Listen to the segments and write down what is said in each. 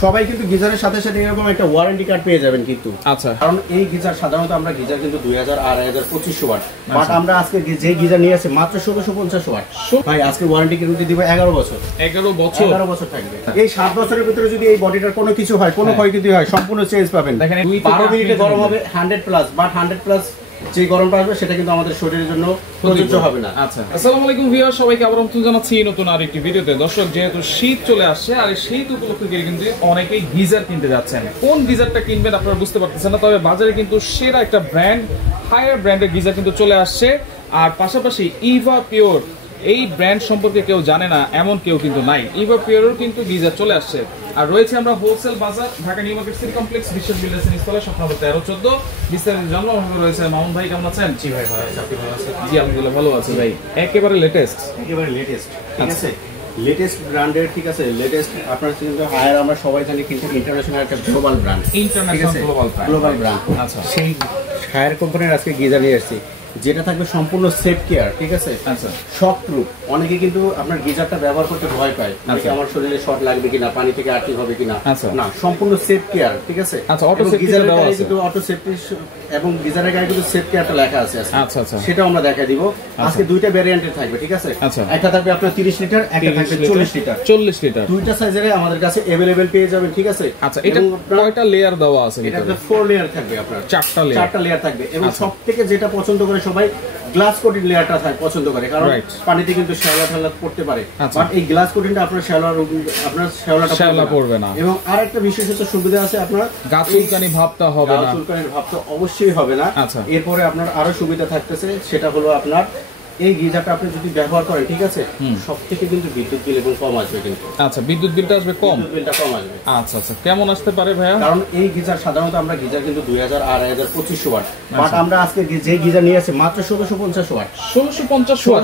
সবাই কিন্তু গিজারের সাথে সাথে এরকম একটা ওয়ারেন্টি কার্ড পেয়ে যাবেন কিন্তু। আচ্ছা, কারণ এই গিজার সাধারণত আমরা গিজার কিন্তু 2000 2500 2500 ওয়াট, বাট আমরা আজকে যে গিজার নিয়ে আসছি মাত্র 1650 ওয়াট। ভাই আজকে ওয়ারেন্টি গ্যারান্টি দিব 11 বছর। 11 বছর থাকবে। এই 7 বছরের ভিতরে যদি এই বডিটার কোনো কিছু হয়, কোনো ক্ষয়ক্ষতি হয়, সম্পূর্ণ চেঞ্জ পাবেন। দেখেন 12 মিনিটে গরম হবে 100+, বাট 100+ যে গরমটা আসবে সেটা কিন্তু আমাদের শরীরের জন্য প্রযোজ্য হবে না। আচ্ছা, আসসালামু আলাইকুম ভিউয়ার, সবাইকে আবার আমন্ত্রণ জানাচ্ছি নতুন আরেকটি ভিডিওতে। দর্শক, যেহেতু শীত চলে আসছে আর এই শীত উপলক্ষে কিন্তু অনেকেই গিজার কিনতে যাচ্ছেন। কোন গিজারটা কিনবেন আপনারা বুঝতে পারতেছেন না, তবে বাজারে কিন্তু সেরা একটা ব্র্যান্ড, হায়ার ব্র্যান্ডের গিজার কিন্তু চলে আসছে। আর পাশাপাশি ইভা পিওর, এই ব্র্যান্ড সম্পর্কে কেউ জানে না এমন কেউ কিন্তু নাই। ইভা পিওরের কিন্তু গিজার চলে আসছে। আর রয়েছে আমরা হোলসেল বাজার, Dhaka new market city complex, বিশ্ব বিল্ডার্স ইনস্টলে, শপ নম্বর 1314। বিস্তারিত জানবো। রয়েছে মামুন ভাই, কেমন আছেন? জি ভাই, ভালো আছি। আপনি ভালো আছেন? জি আলহামদুলিল্লাহ ভালো আছি ভাই। একেবারে লেটেস্ট, ঠিক আছে, লেটেস্ট ব্র্যান্ডের, ঠিক আছে, লেটেস্ট। আপনারা কিন্তু হায়ার আমরা সবাই জানি কিন্তু ইন্টারন্যাশনাল একটা গ্লোবাল ব্র্যান্ড, গ্লোবাল ব্র্যান্ড। আচ্ছা, সেই হায়ার কোম্পানির আজকে গিজার নিয়ে আসছি, যেটা থাকবে সম্পূর্ণ সেফ কেয়ার, ঠিক আছে, শক প্রুফ। অনেকে কিন্তু আপনার গিজারটা ব্যবহার করতে ভয় পায়, আমার শরীরে শর্ট লাগবে কিনা, পানি থেকে আটকে হবে কিনা। না, সম্পূর্ণ সেফ কেয়ার, ঠিক আছে। গিজারের গায়ে কিন্তু অটো সেফটি এবং গিজারের গায়ে কিন্তু সেফ কেয়ারটা লেখা আছে। আচ্ছা, সেটাও আমরা দেখাই দিব। আজকে দুইটা ভ্যারিয়েন্টের থাকবে, ঠিক আছে। একটা থাকবে আপনার 30 লিটার, একটা থাকবে 40 লিটার। দুইটা সাইজের আমাদের কাছে अवेलेबल পেয়ে যাবেন, ঠিক আছে। আচ্ছা, এটা কয়টা লেয়ার দেওয়া আছে? এটা 4 লেয়ার থাকবে, আপনার 4টা লেয়ার থাকবে। এবং সবথেকে যেটা পছন্দ করে সবাই, গ্লাস কোটিং লেয়ারটা পছন্দ করে, কারণ পানিতে কিন্তু শ্যাওলা পড়তে পারে। বাট এই গ্লাস কোটিংটা আপনার শ্যাওলাটা পড়বে না। এবং আরেকটা বিশেষত সুবিধা আছে, আপনার গা চুলকানি ভাবটা হবে না। চুলকানির ভাবটা অবশ্যই হবে না। এরপরে আপনার আরো সুবিধা থাকতেছে, সেটা হলো আপনার এই গিজারটা আপনি যদি ব্যবহার করেন, ঠিক আছে, সবথেকে কিন্তু বিদ্যুৎ বিল এবং কম আসবে কিন্তু। আচ্ছা, বিদ্যুৎ বিলটা আসবে কম? বিদ্যুৎ বিলটা কম আসবে। আচ্ছা আচ্ছা, কেমন আসতে পারে ভাইয়া? কারণ এই গিজার সাধারণত আমরা গিজার কিন্তু 2000 2500 ওয়াট, বাট আমরা আজকে যে গিজার নিয়ে আসছি মাত্র 1650 ওয়াট। 1650 ওয়াট।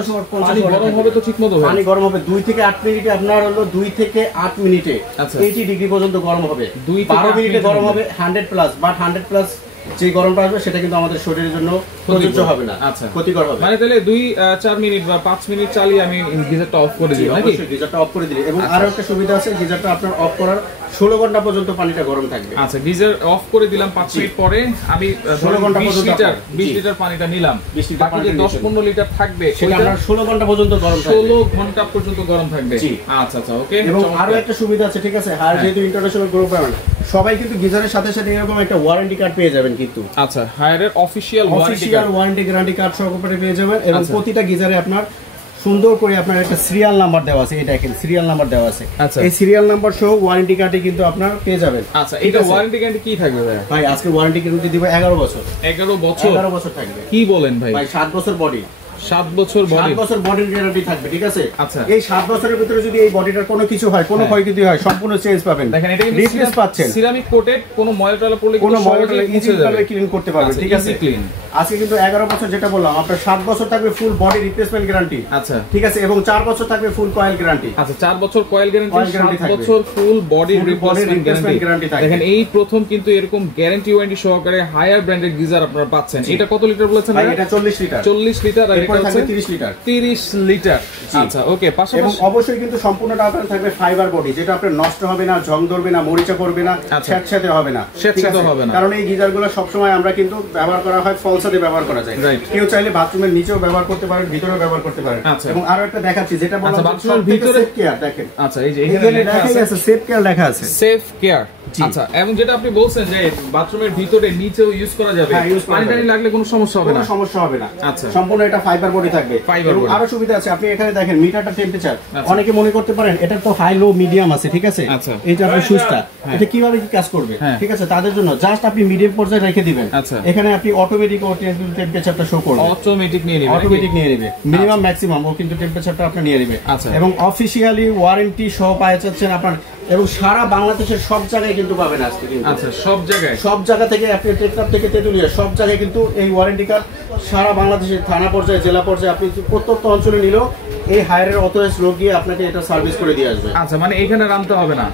পানি গরম হবে তো ঠিকমতো? পানি গরম হবে 2 থেকে 8 মিনিটে। আপনার হলো 2 থেকে 8 মিনিটে 80 ডিগ্রি পর্যন্ত গরম হবে। 12 মিনিটে গরম হবে 100+, বাট 100+ যে গরমটা আসবে সেটা কিন্তু আমাদের শরীরের জন্য প্রযোজ্য হবে না। আচ্ছা, ক্ষতিকর হবে। মানে তাহলে 2-4 মিনিট বা 5 মিনিট চালিয়ে আমি গিজারটা অফ করে দিই নাকি? অবশ্যই গিজারটা অফ করে দিলে। এবং আরো একটা সুবিধা আছে, গিজারটা আপনার অফ করার 16 ঘন্টা পর্যন্ত পানিটা গরম থাকবে। আচ্ছা, গিজার অফ করে দিলাম, 5 মিনিট পরে আমি 16 ঘন্টা পর্যন্ত 20 লিটার পানিটা নিলাম, বাকি যে 10-15 লিটার থাকবে সেটা আপনার 16 ঘন্টা পর্যন্ত গরম থাকবে। 16 ঘন্টা পর্যন্ত গরম থাকবে। আচ্ছা আচ্ছা, ওকে। এবং আরো একটা সুবিধা আছে, ঠিক আছে, হায়ার যেহেতু ইন্টারন্যাশনাল গ্রুপ ব্র্যান্ড, সবাই কিন্তু গিজারের সাথে সাথে এরকম একটা ওয়ারেন্টি কার্ড পেয়ে যাবেন কিন্তু। আচ্ছা, হায়ারের অফিশিয়াল ওয়ারেন্টি গ্যারান্টি কার্ড সহকারে পেয়ে যাবেন। এবং প্রতিটা গিজারে আপনার সুন্দর করে আপনার একটা সিরিয়াল নাম্বার দেওয়া আছে। এটা দেখেন, সিরিয়াল নাম্বার দেওয়া আছে। এই সিরিয়াল নাম্বার সহ ওয়ারেন্টি কার্ডে কিন্তু আপনার পেয়ে যাবেন। আচ্ছা, এটা ওয়ারেন্টি গ্যারান্টি কি থাকবে ভাই? ভাই আজকে ওয়ারেন্টি গ্যারান্টি দিব 11 বছর। 11 বছর থাকবে। কি বলেন ভাই? ভাই 7 বছর বডি, 7 বছর বডির গ্যারান্টি থাকবে, ঠিক আছে। আচ্ছা, এই 7 বছরের ভিতরে যদি এই বডিটার কোনো কিছু হয়, কোনো ক্ষয়ক্ষতি হয়, সম্পূর্ণ চেঞ্জ পাবেন। দেখেন, এটা কিন্তু রিপ্লেস পাচ্ছেন। সিরামিক কোটেড, কোনো ময়লা টলা পড়লে কোনো ময়লা ইজিভাবে ক্লিন করতে পারবেন, ঠিক আছে। আজকে কিন্তু 11 বছর যেটা বললাম, আপনার 7 বছর থাকবে ফুল বডি রিপ্লেসমেন্ট গ্যারান্টি। আচ্ছা, ঠিক আছে। এবং 4 বছর থাকবে ফুল কয়েল গ্যারান্টি। আচ্ছা, 4 বছর কয়েল গ্যারান্টি, 7 বছর ফুল বডি রিপ্লেসমেন্ট গ্যারান্টি। দেখেন, এই প্রথম কিন্তু এরকম গ্যারান্টি ওয়ারেন্টি সহকারে হায়ার ব্র্যান্ডের গিজার আপনারা পাচ্ছেন। এটা কত লিটার বলেছেন ভাই? এটা 40 লিটার। 40 লিটার। আর এটা হচ্ছে 30 লিটার। 30 লিটার। আচ্ছা, ওকে। পাশাপাশি এবং অবশ্যই কিন্তু সম্পূর্ণটা আপনার থাকবে ফাইবার বডি, যেটা আপনার নষ্ট হবে না, জং ধরবে না, মরিচা করবে না, স্যাঁতস্যাঁতে হবে না, কারণ এই গিজারগুলো সবসময় আমরা কিন্তু ব্যবহার করা হয় ফলসাতে ব্যবহার করা যায়। কেউ চাইলে বাথরুমের নিচেও ব্যবহার করতে পারেন, ভিতরেও ব্যবহার করতে পারেন। এবং আরো একটা দেখাচ্ছি, যেটা বললাম বাথরুমের ভিতরে সেফ কেয়ার। দেখেন, আচ্ছা, এই যে এখানে লেখা আছে সেফ কেয়ার লেখা আছে, সেফ কেয়ার। আচ্ছা, এবং যেটা আপনি বলছেন যে বাথরুমের ভিতরে নিচেও ইউজ করা যাবে, পানি টানি লাগলে কোনো সমস্যা হবে না। সমস্যা হবে না। আচ্ছা, সম্পূর্ণ এটা ফাইবার বডি থাকবে। এবং আরো সুবিধা আছে, আপনি এখানে দেখেন মিটারটা টেম্পারেচার। অনেকে মনে করতে পারেন এটা তো হাই লো মিডিয়াম আছে, ঠিক আছে। এটা আপনার সুইচটা, এটা কিভাবে কি কাজ করবে, ঠিক আছে, তাদের জন্য জাস্ট আপনি মিডিয়াম পর্যায়ে রেখে দিবেন। এখানে আপনি অটোমেটিক ও টেম্পারেচারটা শো করবে, অটোমেটিক নিয়ে নেবে। মিনিমাম ম্যাক্সিমাম ও কিন্তু টেম্পারেচারটা আপনি নিয়ে নেবে। এবং অফিশিয়ালি ওয়ারেন্টি সহ পাওয়া যাচ্ছেন আপনার। এবং সারা বাংলাদেশের সব জায়গায় কিন্তু পাবেন আজকে কিন্তু। আচ্ছা, সব জায়গা থেকে আপনি টেকনাফ থেকে তেতুলিয়া সব জায়গায় কিন্তু এই ওয়ারেন্টি কার্ড সারা বাংলাদেশের থানা পর্যায়ে, জেলা পর্যায়ে, আপনি প্রত্যন্ত অঞ্চলে নিলেও এই হায়ারের অথরাইজ লোক গিয়ে আপনাকে এটা সার্ভিস করে দিয়ে আসবে। আচ্ছা, মানে এখানে আর আনতে হবে না।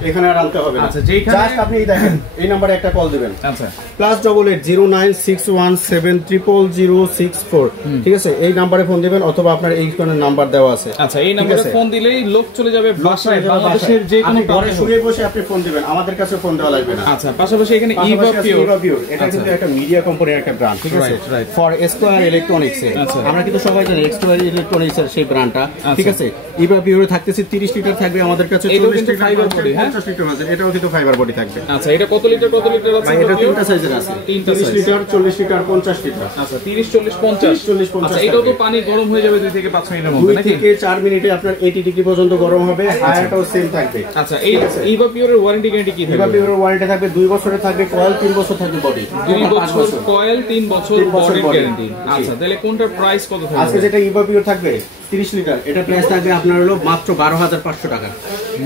আচ্ছা, যেখানে জাস্ট আপনি দেখেন এই নম্বরে একটা কল দিবেন। আচ্ছা। +880961700064 ঠিক আছে, এই নাম্বারে ফোন দিবেন অথবা আপনার এই নাম্বার দেওয়া আছে। আচ্ছা, এই নাম্বারে ফোন দিলেই লোক চলে যাবে বাসায়, বাংলাদেশের যে কোনো ঘরে শুয়ে বসে আপনি ফোন দিবেন, আমাদের কাছে ফোন দেওয়া লাগবে না। আচ্ছা, পাশাপাশি এখানে ইভা পিওর, এটা কিন্তু একটা মিডিয়া কোম্পানির একটা ব্র্যান্ড, ঠিক আছে, ফর স্কয়ার ইলেকট্রনিক্স এর। আমরা কিন্তু সবাই জানি স্কয়ার ইলেকট্রনিক্স এর সেই ব্র্যান্ডটা, ঠিক আছে। ইভা পিওরে থাকতেছে 30 লিটার থাকবে আমাদের কাছে, 40 লিটার ফাইবার বডি, 50 লিটার আছে, এটাও কিন্তু ফাইবার বডি থাকবে। আচ্ছা, এটা কত লিটার আছে? এটা তিনটা সাইজের আছে, 30 লিটার, 40 লিটার, 50 লিটার। আচ্ছা, 30, 40, 50। আচ্ছা, এটাও তো পানি গরম হয়ে যাবে 2 থেকে 5 মিনিটের মধ্যে, 2 থেকে 4 মিনিটে আপনার 80 ডিগ্রি পর্যন্ত গরম হবে, হায়ারটাও সেম থাকবে। আচ্ছা, এই ইভা পিওরের ওয়ারেন্টি গ্যারান্টি কি থাকবে? ইভা পিওরের ওয়ারেন্টি থাকবে 2 বছরের থাকবে কয়েল, 3 বছর থাকবে বডি। 2 বছর কয়েল, 3 বছর বডি গ্যারান্টি। আচ্ছা, তাহলে কোনটার প্রাইস কত থাকবে? আজকে যেটা ইভা পিওর থাকবে 30 লিটার, এটা প্রাইস থাকবে আপনার হলো মাত্র 12500 টাকা।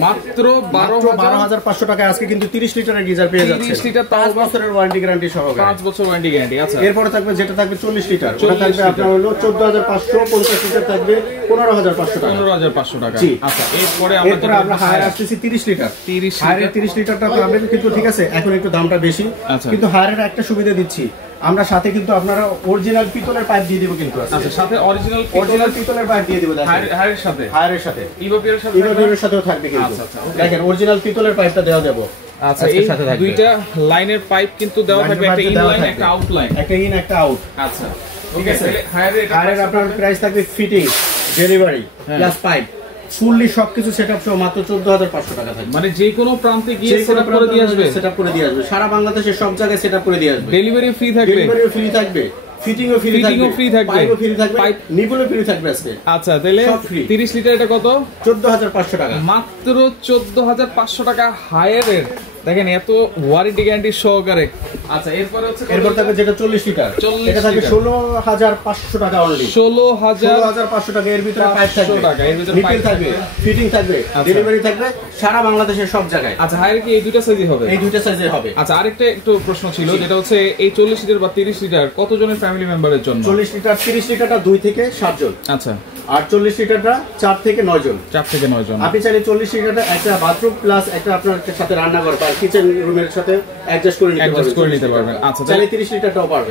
মাত্র 12500 টাকা। আজকে কিন্তু 30 লিটারের গিজার পেয়ে যাচ্ছে, 30 লিটার, 5 বছরের ওয়ারেন্টি গ্যারান্টি সহকারে, 5 বছর ওয়ারেন্টি গ্যারান্টি। আচ্ছা, এরপরে থাকবে যেটা থাকবে 40 লিটার, ওটা থাকবে আপনার হলো 14500, 50 লিটার থাকবে 15500 টাকা, 15500 টাকা। আচ্ছা, এরপরে আমরা হায়ার আসতেছি 30 লিটার। হায়ারের 30 লিটারটা পাবেন কিন্তু, ঠিক আছে, এখন একটু দামটা বেশি, কিন্তু হায়ারের একটা সুবিধা দিচ্ছি আমরা, সাথে কিন্তু আপনারা অরিজিনাল পিতলের পাইপ দিয়ে দিব কিন্তু। আচ্ছা, সাথে অরিজিনাল পিতলের পাইপ দিয়ে দিব হায়ারের সাথে, ইভা পিওরের সাথেও থাকবে কিন্তু। আচ্ছা, দেখেন অরিজিনাল পিতলের পাইপটা দেওয়া দেব। আচ্ছা, এই দুইটা লাইনের পাইপ কিন্তু দেওয়া থাকবে, একটা ইন লাইন, একটা আউট লাইন, একটা ইন একটা আউট। আচ্ছা, ঠিক আছে। হায়ারের আপনার প্রাইস থাকবে fitting, delivery plus pipe, fully সবকিছু সেটআপ সহ মাত্র 14500 টাকা থাকবে। মানে যে কোনো প্রান্তে গিয়ে সেটআপ করে দিয়ে আসবে, সেটআপ করে দিয়ে আসবে, সারা বাংলাদেশের সব জায়গায় সেটআপ করে দিয়ে আসবে। ডেলিভারি ফ্রি থাকবে, ডেলিভারিও ফ্রি থাকবে, ফিটিংও ফ্রি থাকবে, পাইপও ফ্রি থাকবে, পাইপ নিবলও ফ্রি থাকবে আজকে। আচ্ছা, তাহলে 30 লিটার এটা কত? 14500 টাকা, মাত্র 14500 টাকা হায়ারের। দেখেন এত ওয়ারেন্টি গ্যারান্টি সহকারে। আচ্ছা, এরপর থাকবে যেটা 40 লিটার, এটা থাকবে 16500 টাকা অনলি, 16500 টাকা। এর ভিতরে পাইপ থাকবে, নিপল থাকবে, ফিটিং থাকবে, ডেলিভারি থাকবে সারা বাংলাদেশের সব জায়গায়। আচ্ছা, হায়ার কি এই দুইটা সাইজই হবে? এই দুইটা সাইজে হবে। আচ্ছা, আরেকটা একটু প্রশ্ন ছিল, যেটা হচ্ছে এই 40 লিটার বা 30 লিটার কতজনের ফ্যামিলি মেম্বারের জন্য? 40 লিটার 30 লিটারটা 2 থেকে 7 জন। আচ্ছা, আর 40 লিটারটা 4 থেকে 9 জন। 4 থেকে 9 জন। আপনি চাইলে 40 লিটারটা একটা বাথরুম প্লাস একটা আপনার সাথে রান্নাঘর বা কিচেন রুমের সাথে অ্যাডজাস্ট করে নিতে পারবেন। আচ্ছা, চাইলে 30 লিটারটাও পারবেন।